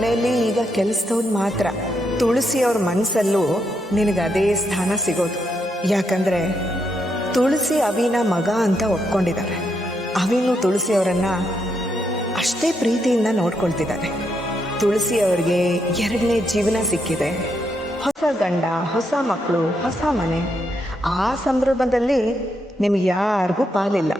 ಮನೆಯಲ್ಲಿ ಈಗ ಕೆಲಸದವ್ರು ಮಾತ್ರ. ತುಳಸಿ ಅವ್ರ ಮನಸ್ಸಲ್ಲೂ ನಿನಗೆ ಅದೇ ಸ್ಥಾನ ಸಿಗೋದು. ಯಾಕಂದರೆ ತುಳಸಿ ಅವಿನ ಮಗ ಅಂತ ಒಪ್ಕೊಂಡಿದ್ದಾರೆ. ಅವಿನೂ ತುಳಸಿ ಅವರನ್ನ ಅಷ್ಟೇ ಪ್ರೀತಿಯಿಂದ ನೋಡ್ಕೊಳ್ತಿದ್ದಾರೆ. ತುಳಸಿ ಅವ್ರಿಗೆ 2ನೇ ಜೀವನ ಸಿಕ್ಕಿದೆ. ಹೊಸ ಗಂಡ, ಹೊಸ ಮಕ್ಕಳು, ಹೊಸ ಮನೆ. ಆ ಸಂದರ್ಭದಲ್ಲಿ ನಿಮ್ಗೆ ಯಾರಿಗೂ ಪಾಲಿಲ್ಲ.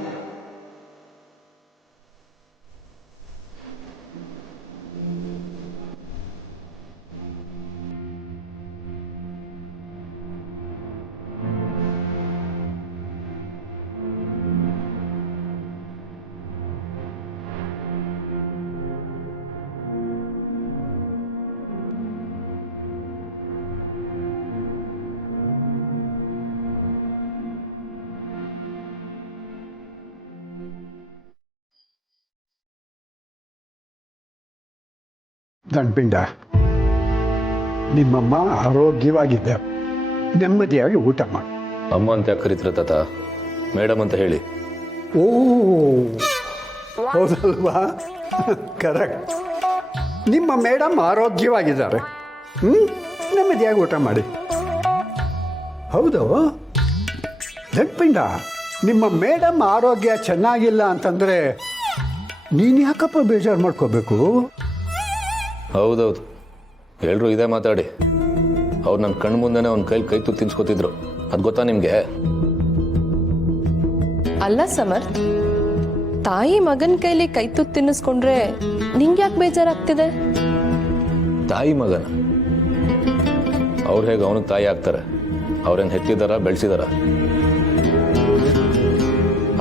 ದಂಡ್ಪಿಂಡ, ನಿಮ್ಮಮ್ಮ ಆರೋಗ್ಯವಾಗಿದ್ದ, ನೆಮ್ಮದಿಯಾಗಿ ಊಟ ಮಾಡಿ. ಅಮ್ಮ ಅಂತ ಕರೀತಾರೆ ತಾತ, ಮೇಡಮ್ ಅಂತ ಹೇಳಿ. ಓ ಹೌದಲ್ವಾ? ಕರೆಕ್ಟ್. ನಿಮ್ಮ ಮೇಡಮ್ ಆರೋಗ್ಯವಾಗಿದ್ದಾರೆ. ನೆಮ್ಮದಿಯಾಗಿ ಊಟ ಮಾಡಿ. ಹೌದು ದಂಡ್ಪಿಂಡ, ನಿಮ್ಮ ಮೇಡಮ್ ಆರೋಗ್ಯ ಚೆನ್ನಾಗಿಲ್ಲ ಅಂತಂದರೆ ನೀನು ಯಾಕಪ್ಪ ಬೇಜಾರು ಮಾಡ್ಕೋಬೇಕು? ಹೌದೌದು, ಎಲ್ಲರೂ ಇದೇ ಮಾತಾಡಿ. ಅವ್ರು ನನ್ನ ಕಣ್ಣು ಮುಂದೆನೇ ಅವ್ನ ಕೈ ತುತ್ತು ತಿನ್ಸ್ಕೊತಿದ್ರು. ಅದು ಗೊತ್ತಾ ನಿಮಗೆ? ಅಲ್ಲ ಸಮರ್ಥ್, ತಾಯಿ ಮಗನ ಕೈಲಿ ಕೈ ತುತ್ತು ತಿನ್ನಿಸ್ಕೊಂಡ್ರೆ ನಿಂಗೆ ಯಾಕೆ ಬೇಜಾರಾಗ್ತಿದೆ? ತಾಯಿ ಮಗನ ಅವ್ರು ಹೇಗೆ ಅವನಿಗೆ ತಾಯಿ ಆಗ್ತಾರೆ? ಅವ್ರೇನು ಹೆತ್ತಿದಾರ, ಬೆಳೆಸಿದಾರ?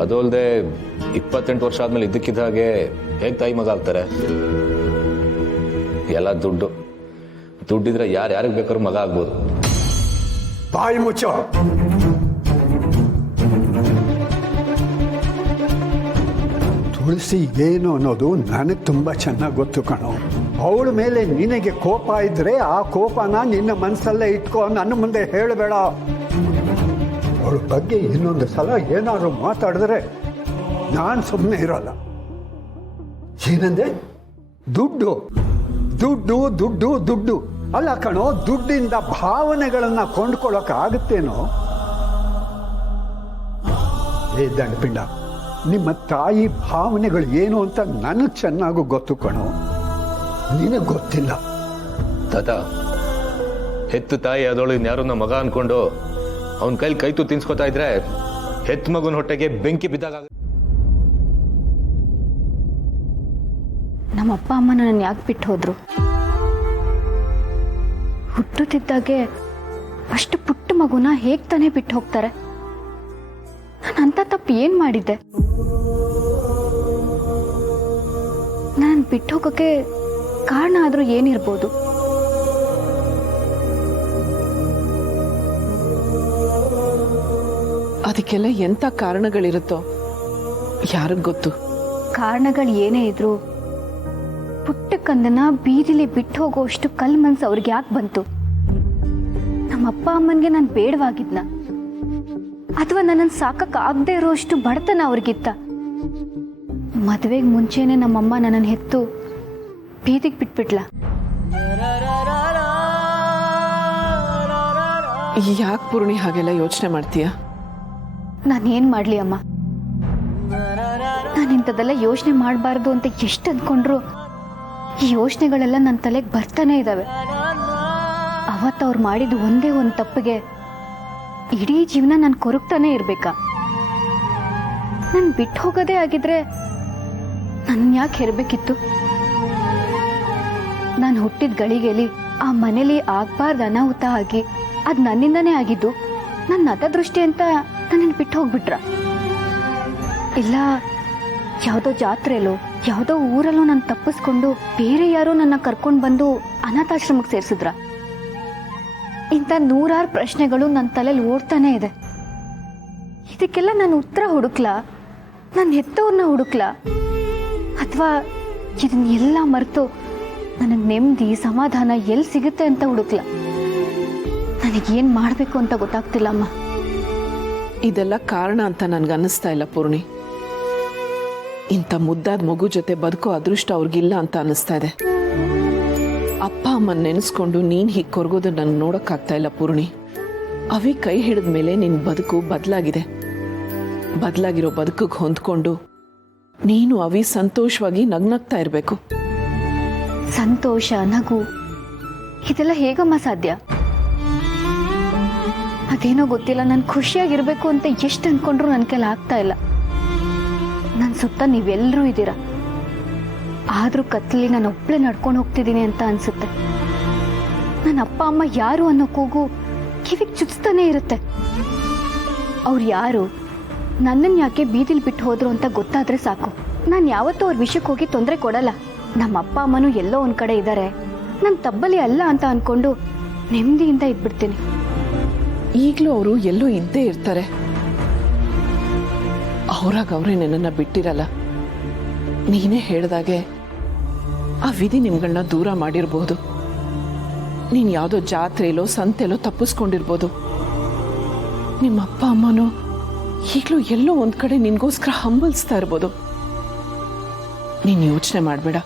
ಅದು ಅಲ್ಲದೆ 28 ವರ್ಷ ಆದ್ಮೇಲೆ ಇದ್ದಕ್ಕಿದ್ದ ಹಾಗೆ ಹೇಗೆ ತಾಯಿ ಮಗ ಆಗ್ತಾರೆ? ಎಲ್ಲ ದುಡ್ಡಿದ್ರೆ ಯಾರಿಗೆ ಬೇಕಾದ್ರೂ ಮಗ ಆಗ್ಬೋದು. ಬಾಯಿ ಮುಚ್ಚೋ. ತುಳಸಿ ಏನು ಅನ್ನೋದು ನನಗೆ ತುಂಬ ಚೆನ್ನಾಗಿ ಗೊತ್ತು ಕಣೋ. ಅವಳ ಮೇಲೆ ನಿನಗೆ ಕೋಪ ಇದ್ರೆ ಆ ಕೋಪನ ನಿನ್ನ ಮನಸ್ಸಲ್ಲೇ ಇಟ್ಕೋ, ನನ್ನ ಮುಂದೆ ಹೇಳಬೇಡ. ಅವಳ ಬಗ್ಗೆ ಇನ್ನೊಂದು ಸಲ ಏನಾದ್ರು ಮಾತಾಡಿದ್ರೆ ನಾನು ಸುಮ್ಮನೆ ಇರೋಲ್ಲ. ಏನಂದೆ? ದುಡ್ಡು ದುಡ್ಡು ದುಡ್ಡು ದುಡ್ಡು ಅಲ್ಲ ಕಣೋ. ದುಡ್ಡಿಂದ ಭಾವನೆಗಳನ್ನ ಕೊಂಡ್ಕೊಳ್ಳೋಕ್ಕಾಗುತ್ತೇನೋ? ಏ ದಂಡಪಿಂಡ, ನಿಮ್ಮ ತಾಯಿ ಭಾವನೆಗಳು ಏನು ಅಂತ ನನಗೆ ಚೆನ್ನಾಗೂ ಗೊತ್ತು ಕಣೋ, ನಿನಗೆ ಗೊತ್ತಿಲ್ಲ. ತಾತ, ಹೆತ್ತು ತಾಯಿ ಅದೊಳು ಇನ್ಯಾರನ್ನ ಮಗ ಅನ್ಕೊಂಡು ಅವನ ಕೈ ತುತ್ತು ತಿನ್ಸ್ಕೊತಾ ಇದ್ರೆ ಹೆತ್ತು ಮಗನ ಹೊಟ್ಟೆಗೆ ಬೆಂಕಿ ಬಿದ್ದಾಗ. ನಮ್ಮ ಅಪ್ಪ ಅಮ್ಮ ನನ್ನ ಯಾಕೆ ಬಿಟ್ಟು ಹೋದ್ರು? ಹುಟ್ಟುತ್ತಿದ್ದಾಗೆ ಅಷ್ಟು ಪುಟ್ಟ ಮಗುನ ಹೇಗೆ ತಾನೇ ಬಿಟ್ಟು ಹೋಗ್ತಾರೆ? ನಾನು ಅಂತ ತಪ್ಪು ಏನು ಮಾಡಿದ್ದೆ? ನಾನು ಬಿಟ್ಟು ಹೋಗೋಕ್ಕೆ ಕಾರಣ ಆದರೂ ಏನಿರ್ಬೋದು? ಅದಕ್ಕೆಲ್ಲ ಎಂಥ ಕಾರಣಗಳಿರುತ್ತೋ ಯಾರಿಗ್ ಗೊತ್ತು? ಕಾರಣಗಳು ಏನೇ ಇದ್ರು ಪುಟ್ಟ ಕಂದನ ಬೀದಿಲಿ ಬಿಟ್ಟು ಹೋಗೋಷ್ಟು ಕಲ್ ಮನ್ಸು ಅವ್ರಿಗೆ ಯಾಕೆ ಬಂತು? ನಮ್ಮ ಅಪ್ಪ ಅಮ್ಮನಿಗೆ ನಾನು ಬೇಡವಾಗಿದ್ನ, ಅಥವಾ ನನ್ನನ್ನು ಸಾಕಕ್ಕಾಗದೇ ಇರೋಷ್ಟು ಬಡತನ ಅವ್ರಿಗಿತ್ತ? ಮದುವೆಗೆ ಮುಂಚೆನೆ ನಮ್ಮಮ್ಮ ನನ್ನನ್ನು ಹೆತ್ತು ಬೀದಿಗೆ ಬಿಟ್ಬಿಟ್ಲ. ಯಾಕೆ ಪೂರ್ಣಿ ಹಾಗೆಲ್ಲ ಯೋಚನೆ ಮಾಡ್ತೀಯ? ನಾನೇನು ಮಾಡಲಿ ಅಮ್ಮ? ನಾನು ಇಂಥದ್ದೆಲ್ಲ ಯೋಚನೆ ಮಾಡಬಾರ್ದು ಅಂತ ಎಷ್ಟು ಅಂದ್ಕೊಂಡ್ರು ಈ ಯೋಚನೆಗಳೆಲ್ಲ ನನ್ನ ತಲೆಗೆ ಬರ್ತಾನೆ ಇದ್ದಾವೆ. ಅವತ್ತು ಅವ್ರು ಮಾಡಿದ ಒಂದೇ ಒಂದು ತಪ್ಪಿಗೆ ಇಡೀ ಜೀವನ ನಾನು ಕೊರಗ್ತಾನೆ ಇರಬೇಕಾ? ನಾನು ಬಿಟ್ಟು ಹೋಗೋದೇ ಆಗಿದ್ರೆ ನನ್ನ ಯಾಕೆ ಹೆರಬೇಕಿತ್ತು? ನಾನು ಹುಟ್ಟಿದ ಗಳಿಗೆಲಿ ಆ ಮನೇಲಿ ಆಗಬಾರ್ದು ಅನಾಹುತ ಆಗಿ ಅದು ನನ್ನಿಂದನೇ ಆಗಿದ್ದು ನನ್ನ ನತದೃಷ್ಟಿ ಅಂತ ನನ್ನನ್ನು ಬಿಟ್ಟು ಹೋಗ್ಬಿಟ್ರ? ಇಲ್ಲ ಯಾವುದೋ ಜಾತ್ರೆಯಲ್ಲೋ ಯಾವುದೋ ಊರಲ್ಲೋ ನಾನು ತಪ್ಪಿಸ್ಕೊಂಡು ಬೇರೆ ಯಾರೋ ನನ್ನ ಕರ್ಕೊಂಡು ಬಂದು ಅನಾಥಾಶ್ರಮಕ್ಕೆ ಸೇರಿಸಿದ್ರ? ಇಂಥ 100 ಪ್ರಶ್ನೆಗಳು ನನ್ನ ತಲೆಯಲ್ಲಿ ಓಡ್ತಾನೆ ಇದೆ. ಇದಕ್ಕೆಲ್ಲ ನಾನು ಉತ್ತರ ಹುಡುಕ್ಲಾ? ನಾನು ಹೆತ್ತವ್ರನ್ನ ಹುಡುಕ್ಲಾ? ಅಥವಾ ಇದನ್ನೆಲ್ಲ ಮರೆತು ನನಗೆ ನೆಮ್ಮದಿ ಸಮಾಧಾನ ಎಲ್ಲಿ ಸಿಗುತ್ತೆ ಅಂತ ಹುಡುಕ್ಲಾ? ನನಗೇನು ಮಾಡಬೇಕು ಅಂತ ಗೊತ್ತಾಗ್ತಿಲ್ಲ ಅಮ್ಮ. ಇದೆಲ್ಲ ಕಾರಣ ಅಂತ ನನ್ಗನ್ನಿಸ್ತಾ ಇಲ್ಲ ಪೂರ್ಣಿ. ಇಂಥ ಮುದ್ದಾದ ಮಗು ಜೊತೆ ಬದುಕೋ ಅದೃಷ್ಟ ಅವ್ರಿಗಿಲ್ಲ ಅಂತ ಅನ್ನಿಸ್ತಾ ಇದೆ. ಅಪ್ಪ ಅಮ್ಮನ ನೆನೆಸ್ಕೊಂಡು ನೀನು ಹೀಗೆ ಕೊರಗೋದು ನನಗೆ ನೋಡೋಕ್ಕಾಗ್ತಾ ಇಲ್ಲ ಪೂರ್ಣಿ. ಅವಿ ಕೈ ಹಿಡಿದ ಮೇಲೆ ನಿನ್ನ ಬದುಕು ಬದಲಾಗಿದೆ. ಬದಲಾಗಿರೋ ಬದುಕಿಗೆ ಹೊಂದ್ಕೊಂಡು ನೀನು ಅವಿ ಸಂತೋಷವಾಗಿ ನಗ್ನಗ್ತಾ ಇರಬೇಕು. ಸಂತೋಷ, ನಗು ಇದೆಲ್ಲ ಹೇಗಮ್ಮ ಸಾಧ್ಯ? ಅದೇನೋ ಗೊತ್ತಿಲ್ಲ, ನಾನು ಖುಷಿಯಾಗಿರ್ಬೇಕು ಅಂತ ಎಷ್ಟು ಅನ್ಕೊಂಡ್ರು ನನ್ನ ಕೈಲಿ ಆಗ್ತಾ ಇಲ್ಲ. ನನ್ನ ಸುತ್ತ ನೀವೆಲ್ಲರೂ ಇದ್ದೀರಾ, ಆದ್ರೂ ಕತ್ತಲಿ ನಾನು ಒಬ್ಳೆ ನಡ್ಕೊಂಡು ಹೋಗ್ತಿದ್ದೀನಿ ಅಂತ ಅನ್ಸುತ್ತೆ. ನನ್ನ ಅಪ್ಪ ಅಮ್ಮ ಯಾರು ಅನ್ನೋ ಕೂಗು ಕಿವಿಗೆ ಚುಚ್ತಾನೆ ಇರುತ್ತೆ. ಅವ್ರು ಯಾರು, ನನ್ನನ್ನು ಯಾಕೆ ಬೀದಿಲಿ ಬಿಟ್ಟು ಹೋದ್ರು ಅಂತ ಗೊತ್ತಾದ್ರೆ ಸಾಕು. ನಾನು ಯಾವತ್ತೂ ಅವ್ರ ವಿಷಯಕ್ಕೆ ಹೋಗಿ ತೊಂದರೆ ಕೊಡಲ್ಲ. ನಮ್ಮ ಅಪ್ಪ ಅಮ್ಮನೂ ಎಲ್ಲೋ ಒಂದ್ ಕಡೆ ಇದ್ದಾರೆ, ನನ್ನ ತಬ್ಬಲಿ ಅಲ್ಲ ಅಂತ ಅನ್ಕೊಂಡು ನೆಮ್ಮದಿಯಿಂದ ಇದ್ಬಿಡ್ತೀನಿ. ಈಗಲೂ ಅವರು ಎಲ್ಲೋ ಇದ್ದೇ ಇರ್ತಾರೆ. ಅವರಾಗ ಅವರೇ ನನ್ನನ್ನು ಬಿಟ್ಟಿರಲ್ಲ. ನೀನೇ ಹೇಳ್ದಾಗೆ ಆ ವಿಧಿ ನಿಮ್ಗಳನ್ನ ದೂರ ಮಾಡಿರ್ಬೋದು. ನೀನು ಯಾವುದೋ ಜಾತ್ರೆಲೋ ಸಂತೆಲೋ ತಪ್ಪಿಸ್ಕೊಂಡಿರ್ಬೋದು. ನಿಮ್ಮ ಅಪ್ಪ ಅಮ್ಮನೂ ಈಗಲೂ ಎಲ್ಲೋ ಒಂದು ಕಡೆ ನಿನಗೋಸ್ಕರ ಹಂಬಲಿಸ್ತಾ ಇರ್ಬೋದು. ನೀನು ಯೋಚನೆ ಮಾಡಬೇಡ.